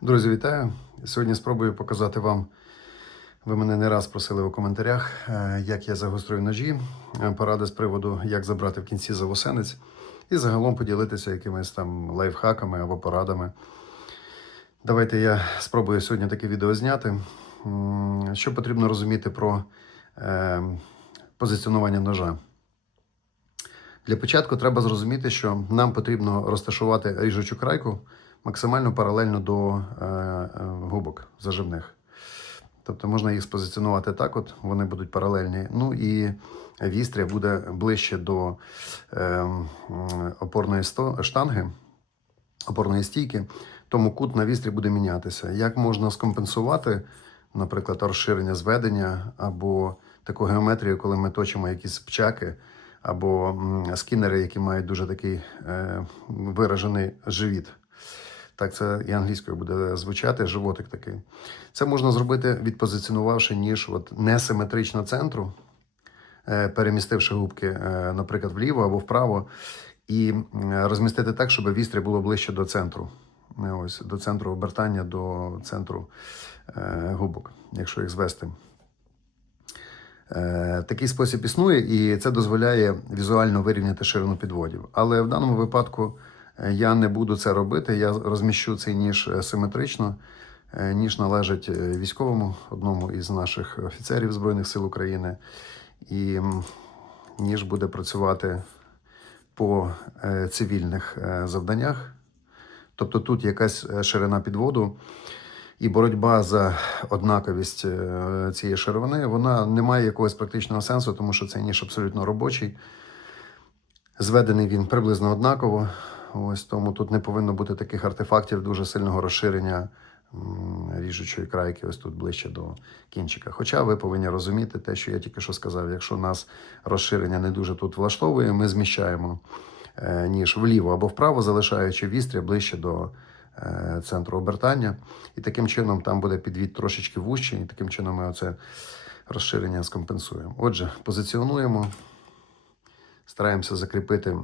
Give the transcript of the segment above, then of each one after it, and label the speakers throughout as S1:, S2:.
S1: Друзі, вітаю! Сьогодні спробую показати вам. Ви мене не раз просили у коментарях, е, як я загострую ножі, е, поради з приводу, як забрати в кінці завосенець, і загалом поділитися якимись там лайфхаками або порадами. Давайте я спробую сьогодні таке відео зняти. Що потрібно розуміти про е, позиціонування ножа? Для початку треба зрозуміти, що нам потрібно розташувати ріжучу крайку максимально паралельно до е, е, губок заживних. Тобто можна їх спозиціонувати так, от вони будуть паралельні. Ну і вістря буде ближче до е, опорної штанги, опорної стійки, тому кут на вістрі буде мінятися. Як можна скомпенсувати, наприклад, розширення зведення або таку геометрію, коли ми точимо якісь пчаки, або скінери, які мають дуже такий виражений живіт. Так це і англійською буде звучати, животик такий. Це можна зробити, відпозиціонувавши ніж от несиметрично центру, е, перемістивши губки, е, наприклад, вліво або вправо, і розмістити так, щоб вістря було ближче до центру. Е, Ось, до центру обертання, до центру губок, якщо їх звести. Такий спосіб існує, і це дозволяє візуально вирівняти ширину підводів. Але в даному випадку я не буду це робити. Я розміщу цей ніж е, симетрично. Е, Ніж належить е, військовому, одному із наших офіцерів Збройних сил України. І ніж буде працювати по цивільних завданнях. Тобто тут якась ширина підводу. І боротьба за однаковість цієї ширини, вона не має якогось практичного сенсу, тому що цей ніж абсолютно робочий. Зведений він приблизно однаково. Ось тому тут не повинно бути таких артефактів дуже сильного розширення ріжучої крайки, ось тут ближче до кінчика. Хоча ви повинні розуміти те, що я тільки що сказав. Якщо нас розширення не дуже тут влаштовує, ми зміщаємо е, ніж вліво або вправо, залишаючи вістря ближче до е, центру обертання. І таким чином там буде підвід трошечки вужчий, і таким чином ми оце розширення скомпенсуємо. Отже, позиціонуємо, стараємося закріпити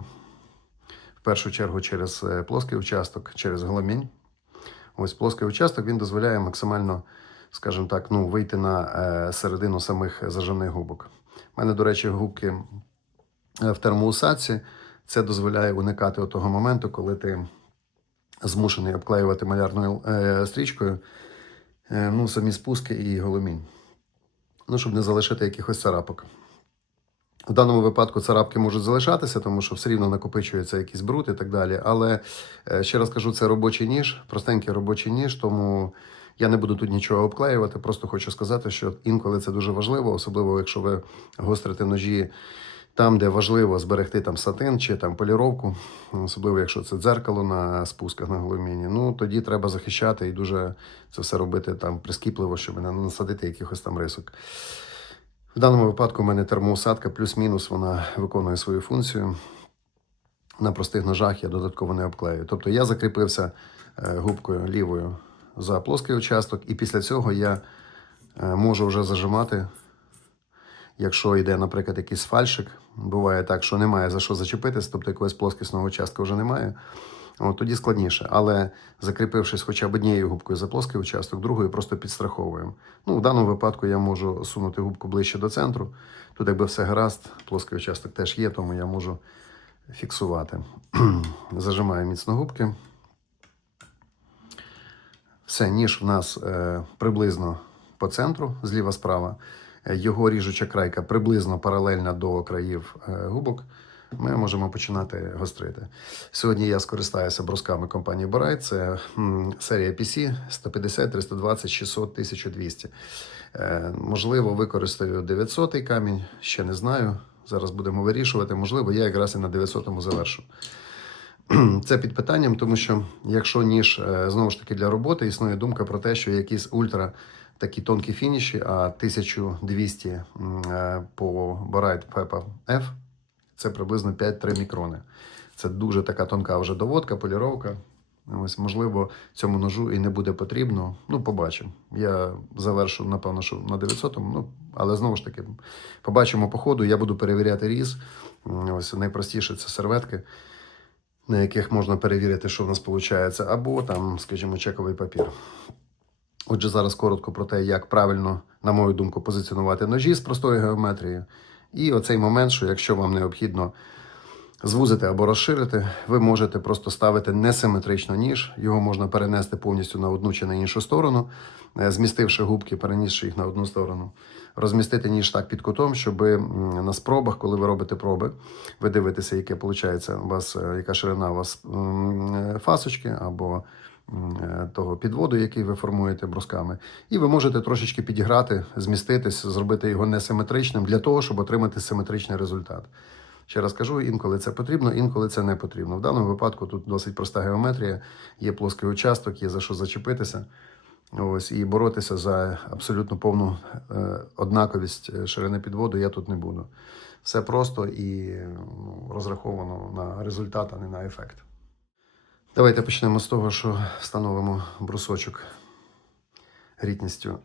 S1: в першу чергу через е, плоский участок, через голомінь. Ось плоский участок він дозволяє максимально, скажімо так, ну, вийти на е, середину самих зажимних губок. У мене, до речі, губки е, в термоусадці. Це дозволяє уникати того моменту, коли ти змушений обклеювати малярною стрічкою ну, самі спуски і голомінь. Ну, щоб не залишити якихось царапок. В даному випадку царапки можуть залишатися, тому що все рівно накопичується якийсь бруд і так далі. Але е, ще раз кажу, це робочий ніж, простенький робочий ніж, тому я не буду тут нічого обклеювати. Просто хочу сказати, що інколи це дуже важливо, особливо якщо ви гострите ножі там, де важливо зберегти там сатин чи там поліровку, особливо якщо це дзеркало на спусках на голоміні. Ну тоді треба захищати і дуже це все робити там прискіпливо, щоб не насадити якихось там рисок. В даному випадку в мене термоусадка плюс-мінус вона виконує свою функцію. На простих ножах я додатково не обклею. Тобто я закріпився е, губкою лівою за плоский участок, і після цього я е, можу вже зажимати. Якщо йде, наприклад, якийсь фальшик, буває так, що немає за що зачепитись, тобто якогось плоскісного участка вже немає. От тоді складніше. Але закріпившись хоча б однією губкою за плоский участок, другою просто підстраховуємо. Ну, в даному випадку я можу сунути губку ближче до центру. Тут, якби все гаразд, плоский участок теж є, тому я можу фіксувати. Зажимаю міцно губки. Все, ніж в нас е, приблизно по центру, зліва справа. Е, Його ріжуча крайка приблизно паралельна до країв е, губок. Ми можемо починати гострити. Сьогодні я скористаюся брусками компанії Борай. Це серія PC 150, 320, 600, 1200. Е, можливо, використаю 900 камінь, ще не знаю. Зараз будемо вирішувати. Можливо, я якраз і на 900 завершу. Це під питанням, тому що якщо ніж е, знову ж таки для роботи, існує думка про те, що якісь ультра такі тонкі фініші, а 1200 е, по Borite Peppa F це приблизно 5-3 мікрони. Це дуже така тонка вже доводка, поліровка. Ось, можливо, цьому ножу і не буде потрібно. Ну, побачимо. Я завершу, напевно, що на 900 ну, але знову ж таки, побачимо по ходу. Я буду перевіряти різ. Ось найпростіше це серветки. на яких можна перевірити, що в нас виходить, або там, скажімо, чековий папір. Отже, зараз коротко про те, як правильно, на мою думку, позиціонувати ножі з простою геометрією. І оцей момент, що якщо вам необхідно звузити або розширити, ви можете просто ставити несиметрично ніж. Його можна перенести повністю на одну чи на іншу сторону, е, змістивши губки, перенісши їх на одну сторону. Розмістити ніж так під кутом, щоб на спробах, коли ви робите проби, ви дивитеся, яке виходить у вас, е, яка ширина у вас е, фасочки або того підводу, який ви формуєте брусками. І ви можете трошечки підіграти, зміститись, зробити його несиметричним для того, щоб отримати симетричний результат. Ще раз кажу, інколи це потрібно, інколи це не потрібно. В даному випадку тут досить проста геометрія, є плоский участок, є за що зачепитися. Ось, і боротися за абсолютно повну е, однаковість е, ширини підводу я тут не буду. Все просто і ну, розраховано на результат, а не на ефект. Давайте почнемо з того, що встановимо брусочок рідністю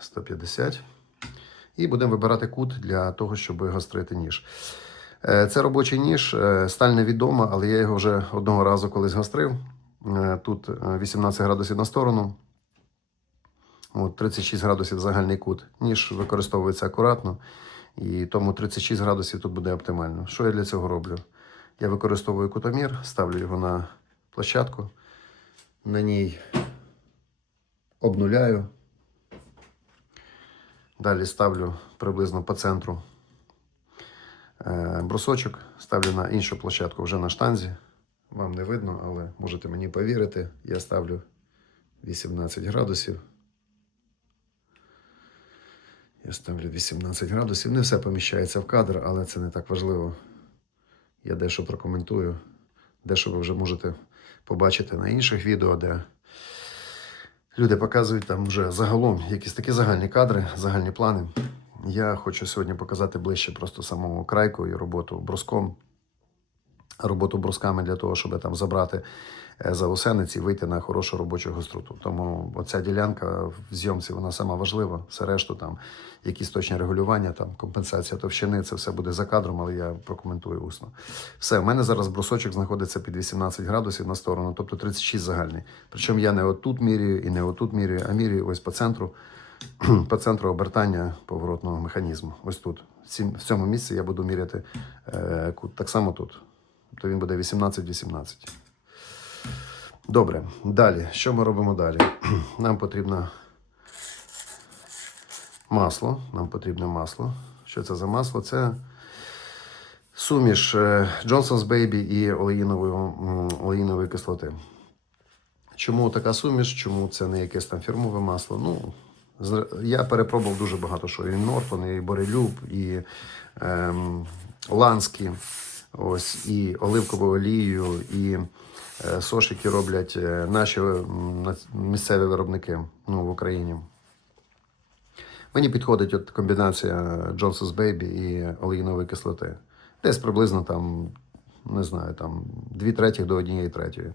S1: 150 і будемо вибирати кут для того, щоб гострити ніж. Е, Це робочий ніж, е, сталь невідома, але я його вже одного разу колись гострив. Е, Тут е, 18 градусів на сторону, от 36 градусів загальний кут. Ніж використовується акуратно, і тому 36 градусів тут буде оптимально. Що я для цього роблю? Я використовую кутомір, ставлю його на площадку, на ній обнуляю. Далі ставлю приблизно по центру е, брусочок, ставлю на іншу площадку вже на штанзі. Вам не видно, але можете мені повірити. Я ставлю 18 градусів. Я ставлю 18 градусів. Не все поміщається в кадр, але це не так важливо. Я дещо прокоментую, дещо ви вже можете побачити на інших відео, де люди показують там вже загалом якісь такі загальні кадри, загальні плани. Я хочу сьогодні показати ближче просто самому крайку і роботу броском. Роботу брусками для того, щоб там забрати е, заусениці і вийти на хорошу робочу гостроту. Тому оця ділянка в зйомці вона сама важлива. Все решту, там якісь точні регулювання, там компенсація товщини, це все буде за кадром, але я прокоментую усно. Все, в мене зараз брусочок знаходиться під 18 градусів на сторону, тобто 36 загальний. Причому я не отут міряю і не отут міряю, а міряю ось по центру, по центру обертання поворотного механізму. Ось тут. В цьому місці я буду міряти е, кут. Так само тут. Тобто він буде 18-18. Добре, далі. Що ми робимо далі? Нам потрібно масло. Нам потрібне масло. Що це за масло? Це суміш е, Johnson's Baby і олеїнової, кислоти. Чому така суміш? Чому це не якесь там фірмове масло? Ну, я перепробував дуже багато що. І Норфон, і Борелюб, і ем, Ланські, ось, і оливкову олію, і е, сошики роблять е, наші місцеві виробники ну, в Україні. Мені підходить от комбінація Johnson's Baby і олеїнової кислоти. Десь приблизно там, не знаю, там 2 третіх до 1 третьої.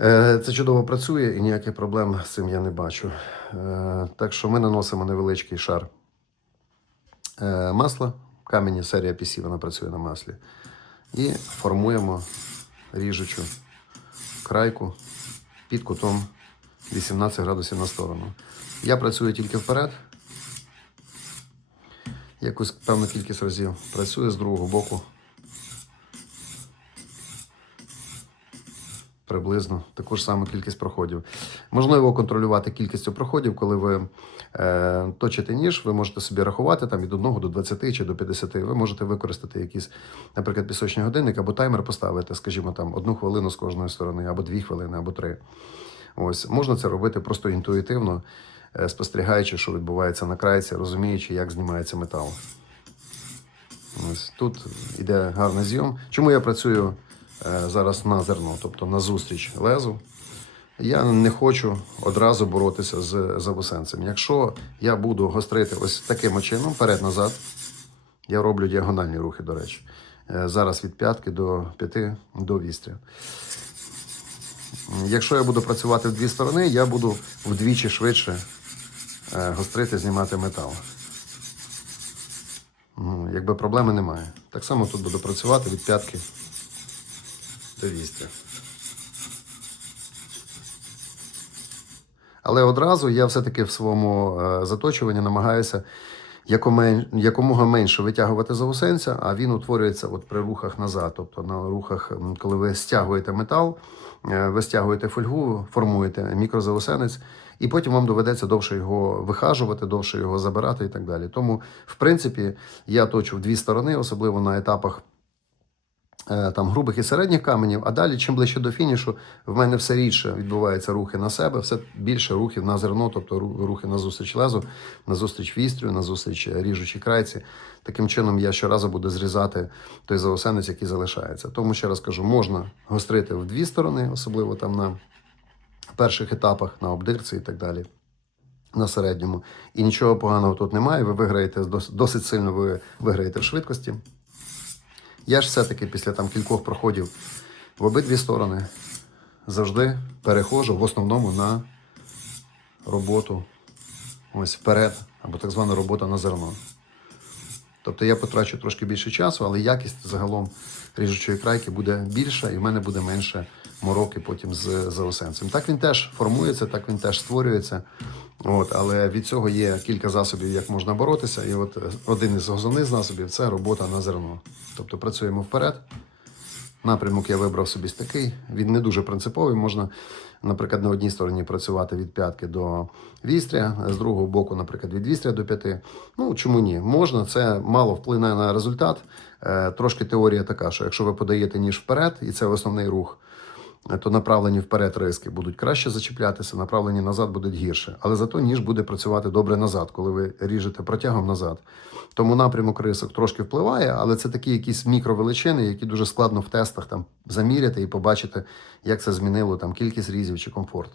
S1: Е, Це чудово працює і ніяких проблем з цим я не бачу. Так що ми наносимо невеличкий шар масла. Камені серія PC, вона працює на маслі. І формуємо ріжучу крайку під кутом 18 градусів на сторону. Я працюю тільки вперед. Якусь певну кількість разів працюю з другого боку. Приблизно таку ж саму кількість проходів. Можливо контролювати кількістю проходів, коли ви е, точите ніж, ви можете собі рахувати там від 1 до 20 чи до 50. Ви можете використати якийсь, наприклад, пісочний годинник або таймер поставити, скажімо, там одну хвилину з кожної сторони, або дві хвилини, або три. Ось можна це робити просто інтуїтивно, е, спостерігаючи, що відбувається на крайці, розуміючи, як знімається метал. Ось тут іде гарний зйом. Чому я працюю зараз на зерно, тобто на зустріч лезу? Я не хочу одразу боротися з завусенцем. Якщо я буду гострити ось таким чином, вперед-назад, я роблю діагональні рухи, до речі. Е, Зараз від п'ятки до п'яти до вістря. Якщо я буду працювати в дві сторони, я буду вдвічі швидше е, гострити, знімати метал. Ну, якби проблеми немає. Так само тут буду працювати від п'ятки до вістря. Але одразу я все-таки в своєму е, заточуванні намагаюся якомога менше витягувати заусенця, а він утворюється от при рухах назад. Тобто на рухах, коли ви стягуєте метал, е, ви стягуєте фольгу, формуєте мікрозаусенець, і потім вам доведеться довше його вихажувати, довше його забирати і так далі. Тому, в принципі, я точу в дві сторони, особливо на етапах там грубих і середніх каменів, а далі, чим ближче до фінішу, в мене все рідше відбуваються рухи на себе, все більше рухів на зерно, тобто рухи на зустріч лезу, на зустріч вістрю, на зустріч ріжучій крайці. Таким чином я щоразу буду зрізати той заосенець, який залишається. Тому ще раз кажу, можна гострити в дві сторони, особливо там на перших етапах, на обдирці і так далі. На середньому. І нічого поганого тут немає. Ви виграєте досить сильно ви виграєте в швидкості. Я ж все-таки після там кількох проходів в обидві сторони завжди перехожу в основному на роботу ось вперед, або так звана робота на зерно. Тобто я потрачу трошки більше часу, але якість загалом ріжучої крайки буде більша, і в мене буде менше мороки потім з заосенцем. Так він теж формується, так він теж створюється. От, але від цього є кілька засобів, як можна боротися. І от е, один із головних засобів це робота на зерно. Тобто працюємо вперед. Напрямок я вибрав собі такий. Він не дуже принциповий. Можна, наприклад, на одній стороні працювати від п'ятки до вістря, з другого боку, наприклад, від вістря до п'яти. Ну чому ні? Можна, це мало вплине на результат. Е, Трошки теорія така, що якщо ви подаєте ніж вперед, і це основний рух, то направлені вперед риски будуть краще зачіплятися, направлені назад будуть гірше. Але зато ніж буде працювати добре назад, коли ви ріжете протягом назад. Тому напрямок рисок трошки впливає, але це такі якісь мікровеличини, які дуже складно в тестах там заміряти і побачити, як це змінило там кількість різів чи комфорт.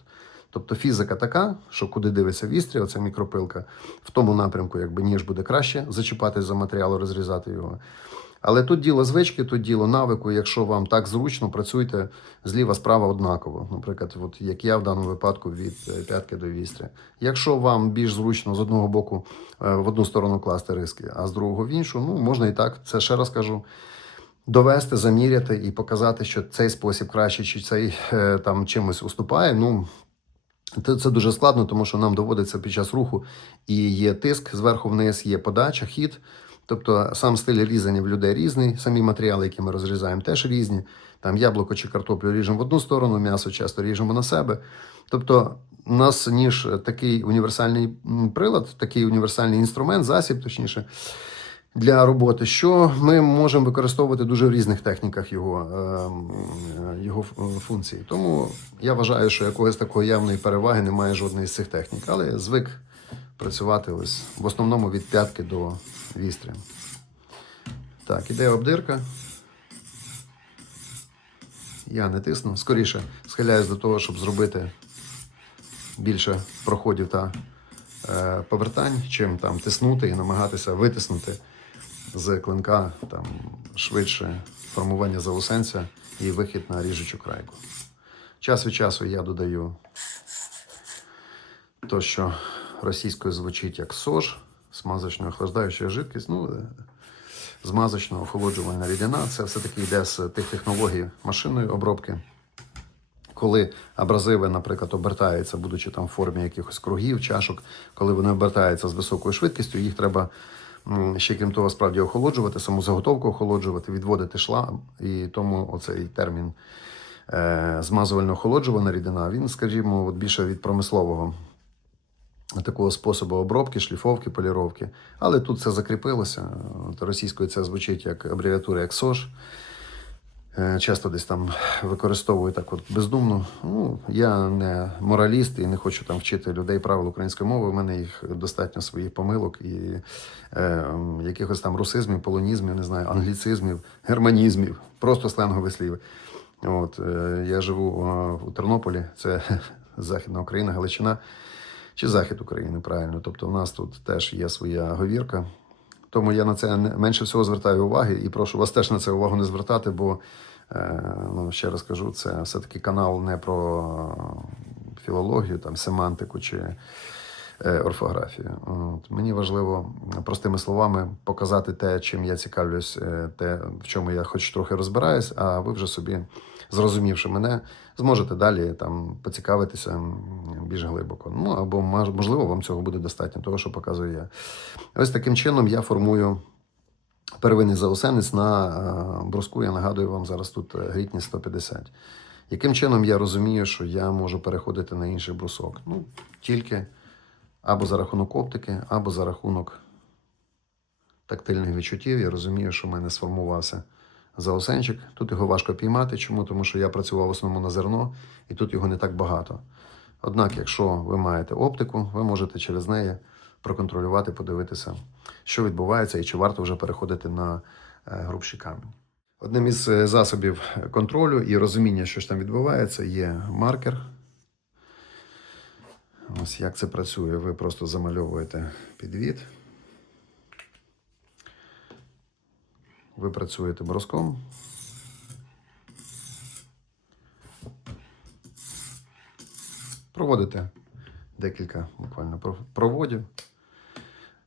S1: Тобто фізика така, що куди дивиться вістря, оця мікропилка, в тому напрямку, якби ніж буде краще зачіпатись за матеріал, розрізати його. Але тут діло звички, тут діло навику. Якщо вам так зручно, працюйте зліва, справа однаково. Наприклад, от як я в даному випадку від е, п'ятки до вістря. Якщо вам більш зручно з одного боку е, в одну сторону класти риски, а з другого в іншу, ну можна і так. Це ще раз кажу. Довести, заміряти і показати, що цей спосіб краще, чи цей е, там чимось уступає. Ну це, це дуже складно, тому що нам доводиться під час руху і є тиск зверху вниз, є подача, хід. Тобто сам стиль різання в людей різний, самі матеріали, які ми розрізаємо, теж різні. Там яблуко чи картоплю ріжемо в одну сторону, м'ясо часто ріжемо на себе. Тобто, у нас ніж такий універсальний прилад, такий універсальний інструмент, засіб, точніше, для роботи, що ми можемо використовувати дуже в різних техніках його, е, його функції. Тому я вважаю, що якоїсь такої явної переваги немає жодної з цих технік, але звик працювати ось в основному від п'ятки до вістря. Так, іде обдирка. Я не тисну. Скоріше схиляюсь до того, щоб зробити більше проходів та е, повертань, чим там тиснути і намагатися витиснути з клинка там, швидше формування заусенця і вихід на ріжучу крайку. Час від часу я додаю то, що російською звучить як СОЖ, смазочно охлаждаюча жидкість. Ну, е, змазочно охолоджувальна рідина. Це все-таки йде з тих технологій машинної обробки. Коли абразиви, наприклад, обертаються, будучи там в формі якихось кругів, чашок, коли вони обертаються з високою швидкістю, їх треба ще крім того, справді охолоджувати, саму заготовку охолоджувати, відводити шлам. І тому оцей термін е, змазувально охолоджувана рідина, він, скажімо, от більше від промислового такого способу обробки, шліфовки, поліровки. Але тут це закріпилося. Російською це звучить як абревіатура як СОЖ. Е, Часто десь там використовую так от бездумно. Ну, я не мораліст і не хочу там вчити людей правил української мови. У мене їх достатньо своїх помилок і е, якихось там русизмів, полонізмів, не знаю, англіцизмів, германізмів, просто сленгові слів. От, е, я живу е, у Тернополі, це Західна Україна, Галичина чи захід України, правильно. Тобто, в нас тут теж є своя говірка. Тому я на це менше всього звертаю уваги і прошу вас теж на це увагу не звертати, бо е, ну, ще раз кажу, це все-таки канал не про філологію, там, семантику чи орфографію. От. Мені важливо простими словами показати те, чим я цікавлюсь, е, те, в чому я хоч трохи розбираюсь, а ви вже собі, зрозумівши мене, зможете далі там поцікавитися більш глибоко. Ну або можливо, вам цього буде достатньо, того, що показую я. Ось таким чином я формую первинний заосенець на е, бруску. Я нагадую вам зараз тут е, грітність 150. Яким чином я розумію, що я можу переходити на інший брусок? Ну, тільки або за рахунок оптики, або за рахунок тактильних відчуттів. Я розумію, що в мене сформувався заосенчик. Тут його важко піймати. Чому? Тому що я працював в основному на зерно, і тут його не так багато. Однак, якщо ви маєте оптику, ви можете через неї проконтролювати, подивитися, що відбувається і чи варто вже переходити на е, грубший камінь. Одним із е, засобів контролю і розуміння, що ж там відбувається, є маркер. Ось як це працює. Ви просто замальовуєте підвід. Ви працюєте броском. Проводите декілька буквально проводів,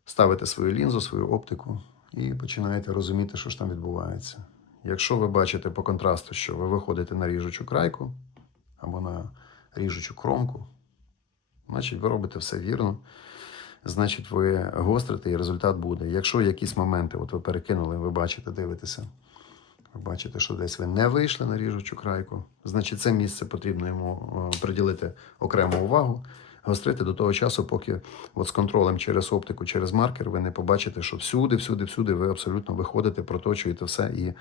S1: ставите свою лінзу, свою оптику і починаєте розуміти, що ж там відбувається. Якщо ви бачите по контрасту, що ви виходите на ріжучу крайку або на ріжучу кромку, значить ви робите все вірно. Значить, ви гострите і результат буде. Якщо якісь моменти, от ви перекинули, ви бачите, дивитеся, ви бачите, що десь ви не вийшли на ріжучу крайку, значить це місце потрібно йому е, приділити окрему увагу, гострити до того часу, поки от з контролем через оптику, через маркер, ви не побачите, що всюди, всюди, всюди ви абсолютно виходите, проточуєте все і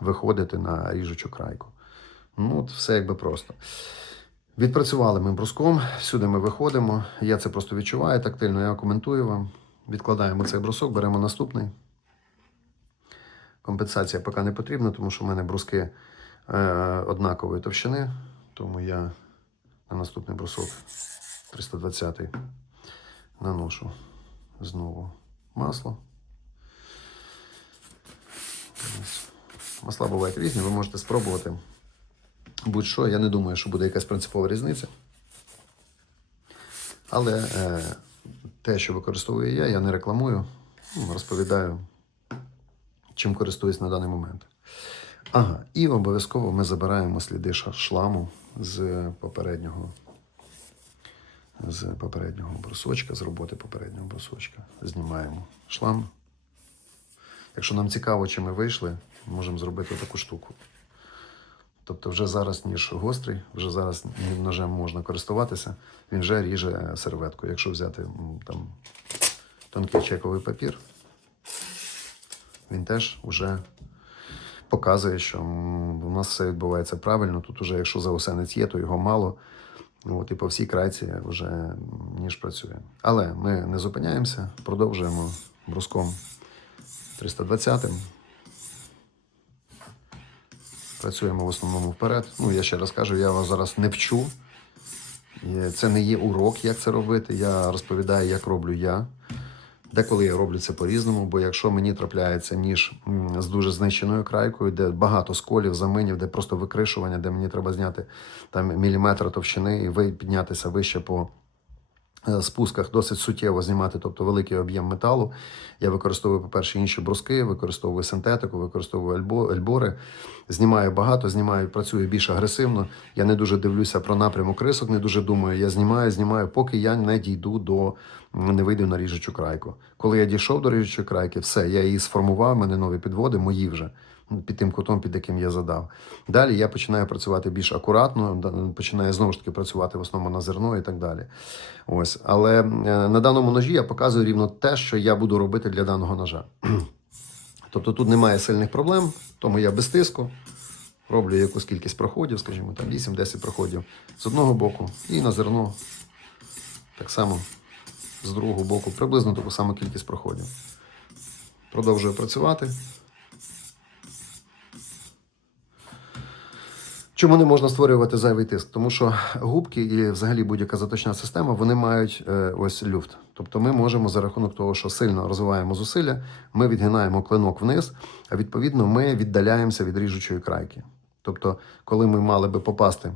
S1: виходите на ріжучу крайку. Ну, от все якби просто. Відпрацювали ми бруском, всюди ми виходимо. Я це просто відчуваю тактильно, я коментую вам. Відкладаємо цей брусок, беремо наступний. Компенсація поки не потрібна, тому що в мене бруски е, однакової товщини. Тому я на наступний брусок 320 наношу знову масло. Масла бувають різні, ви можете спробувати будь-що. Я не думаю, що буде якась принципова різниця. Але е, те, що використовую я, я не рекламую, ну, розповідаю, чим користуюсь на даний момент. Ага, і обов'язково ми забираємо сліди шламу з попереднього, з попереднього брусочка, з роботи попереднього брусочка. Знімаємо шлам. Якщо нам цікаво, чи ми вийшли, можемо зробити таку штуку. Тобто вже зараз ніж гострий, вже зараз ножем можна користуватися, він вже ріже серветку. Якщо взяти там тонкий чековий папір, він теж вже показує, що у нас все відбувається правильно. Тут уже, якщо заосенець є, то його мало. От і по всій крайці вже ніж працює. Але ми не зупиняємося, продовжуємо бруском 320 Працюємо в основному вперед. Ну, я ще раз кажу, я вас зараз не вчу. Це не є урок, як це робити. Я розповідаю, як роблю я. Деколи я роблю це по-різному, бо якщо мені трапляється ніж з дуже знищеною крайкою, де багато сколів, заминів, де просто викришування, де мені треба зняти там міліметр товщини і піднятися вище по спусках досить суттєво знімати, тобто великий об'єм металу. Я використовую, по-перше, інші бруски, використовую синтетику, використовую альбо, альбори. Знімаю багато, знімаю, працюю більш агресивно. Я не дуже дивлюся про напрямок рисок, не дуже думаю. Я знімаю, знімаю, поки я не дійду до не вийду на ріжучу крайку. Коли я дійшов до ріжучої крайки, все, я її сформував, мене нові підводи, мої вже. Під тим кутом, під яким я задав. Далі я починаю працювати більш акуратно, починаю знову ж таки працювати в основному на зерно і так далі. Ось. Але е, на даному ножі я показую рівно те, що я буду робити для даного ножа. Тобто тут немає сильних проблем, тому я без тиску роблю якусь кількість проходів, скажімо, там 8-10 проходів з одного боку і на зерно так само з другого боку, приблизно таку саму кількість проходів. Продовжую працювати. Чому не можна створювати зайвий тиск? Тому що губки і взагалі будь-яка заточна система вони мають е, ось люфт. Тобто ми можемо за рахунок того, що сильно розвиваємо зусилля, ми відгинаємо клинок вниз, а відповідно ми віддаляємося від ріжучої крайки. Тобто, коли ми мали би попасти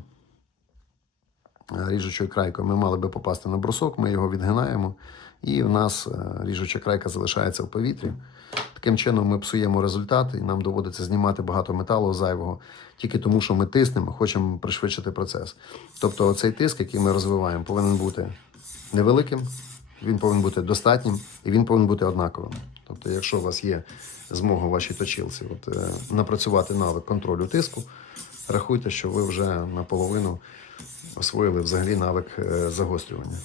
S1: е, ріжучою крайкою ми мали би попасти на брусок, ми його відгинаємо, і в нас е, ріжуча крайка залишається в повітрі. Таким чином ми псуємо результат, і нам доводиться знімати багато металу зайвого, тільки тому, що ми тиснемо, хочемо пришвидшити процес. Тобто, цей тиск, який ми розвиваємо, повинен бути невеликим, він повинен бути достатнім і він повинен бути однаковим. Тобто, якщо у вас є змога в вашій точилці от, е, напрацювати навик контролю тиску, рахуйте, що ви вже наполовину освоїли взагалі навик е, загострювання.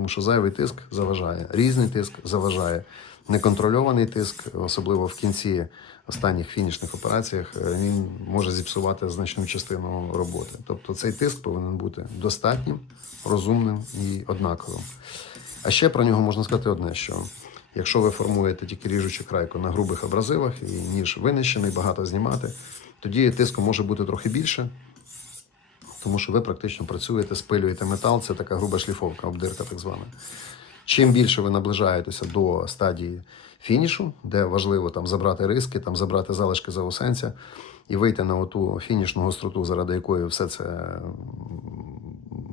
S1: Тому що зайвий тиск заважає, різний тиск заважає. Неконтрольований тиск, особливо в кінці останніх фінішних операціях, е, він може зіпсувати значну частину роботи. Тобто цей тиск повинен бути достатнім, розумним і однаковим. А ще про нього можна сказати одне: що якщо ви формуєте тільки ріжучу крайку на грубих абразивах і ніж винищений, багато знімати, тоді тиску може бути трохи більше, тому що ви практично працюєте, спилюєте метал, це така груба шліфовка, обдирка так звана. Чим більше ви наближаєтеся до стадії фінішу, де важливо там забрати риски, там забрати залишки заусенця і вийти на оту фінішну гостроту, заради якої все це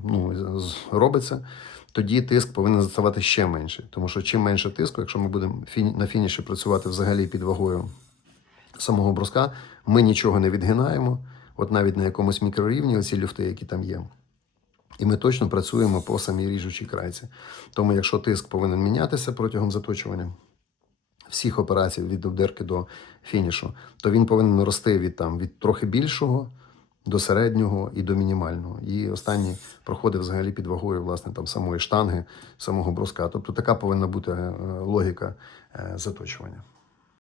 S1: ну, робиться, тоді тиск повинен ставати ще менший. Тому що чим менше тиску, якщо ми будемо на фініші працювати взагалі під вагою самого бруска, ми нічого не відгинаємо, от навіть на якомусь мікрорівні, оці люфти, які там є. І ми точно працюємо по самій ріжучій крайці. Тому, якщо тиск повинен мінятися протягом заточування всіх операцій від обдирки до фінішу, то він повинен рости від, там, від трохи більшого до середнього і до мінімального. І останній проходить взагалі під вагою власне, там, самої штанги, самого бруска. Тобто така повинна бути е, логіка е, заточування.